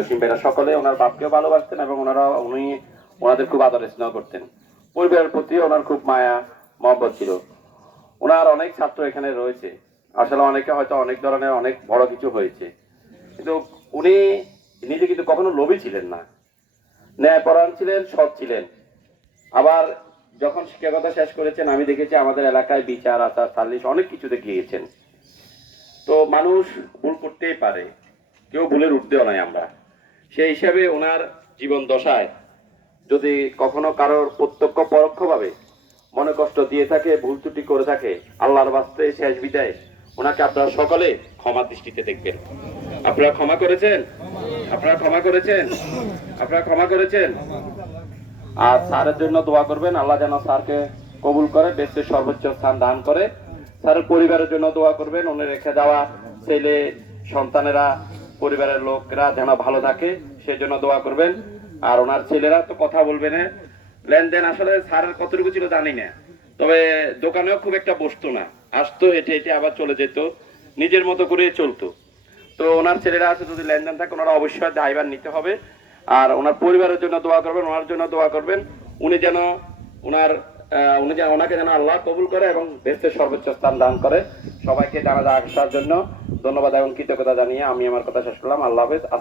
জসিম ভাইরা সকলে ওনার বাপকেও ভালোবাসতেন এবং ওনারা, উনি ওনাদের খুব আদর স্নেহ করতেন। পরিবারের প্রতি ওনার খুব মায়া, মহব্বত ছিল। ওনার অনেক ছাত্র এখানে রয়েছে। আসলে অনেকে হয়তো অনেক ধরনের অনেক বড় কিছু হয়েছে। কিন্তু উনি নিজে কিন্তু কখনো লোভী ছিলেন না। ন্যায়পরায়ণ ছিলেন, সৎ ছিলেন। আবার যখন শিক্ষকতা শেষ করেছেন, আমি দেখেছি আমাদের এলাকায় বিচার, আচার সাল্লিশ অনেক কিছু দেখিয়েছেন। তো মানুষ ভুল করতেই পারে। কেউ ভুলের উঠতেও নাই আমরা। সেই হিসাবে ওনার জীবন দশায় যদি কখনো কারোর প্রত্যক্ষ পরোক্ষভাবে মনে কষ্ট দিয়ে থাকে, ভুল ত্রুটি করে থাকে, আল্লাহর বাস্তে শেষ বিদায়, ওনাকে আপনারা সকলে ক্ষমা দৃষ্টিতে দেখবেন। আপনারা ক্ষমা করেছেন? আপনারা ক্ষমা করেছেন? আপনারা ক্ষমা করেছেন? আর স্যারের জন্য দোয়া করবেন, আল্লাহ যেন স্যারকে কবুল করে বেস্টের সর্বোচ্চ স্থান দান করে। স্যারের পরিবারের জন্য দোয়া করবেন, উনি রেখে যাওয়া ছেলে, সন্তানেরা পরিবারের লোকরা যেন ভালো থাকে সেই জন্য দোয়া করবেন। আর ওনার ছেলেরা তো কথা বলবে না। লেনদেন আসলে স্যারের কতটুকু ছিল জানি না। তবে দোকানেও খুব একটা বসতো না। আসতো, হেঁটে হেঁটে আবার চলে যেত। নিজের মতো করে চলতো। তো ওনার ছেলেরা আছে, যদি লেনদেন থাকে, ওনারা অবশ্যই দায়ভার নিতে হবে। আর ওনার পরিবারের জন্য দোয়া করবেন, ওনার জন্য দোয়া করবেন। উনি যেন ওনার উনি যেন ওনাকে যেন আল্লাহ কবুল করে এবং দেশের সর্বোচ্চ স্থান দান করে। সবাইকে জানাজা আসার জন্য। ধন্যবাদ এবং কৃতজ্ঞতা জানিয়ে আমি আমার কথা শেষ করলাম। আল্লাহ হাফেজ।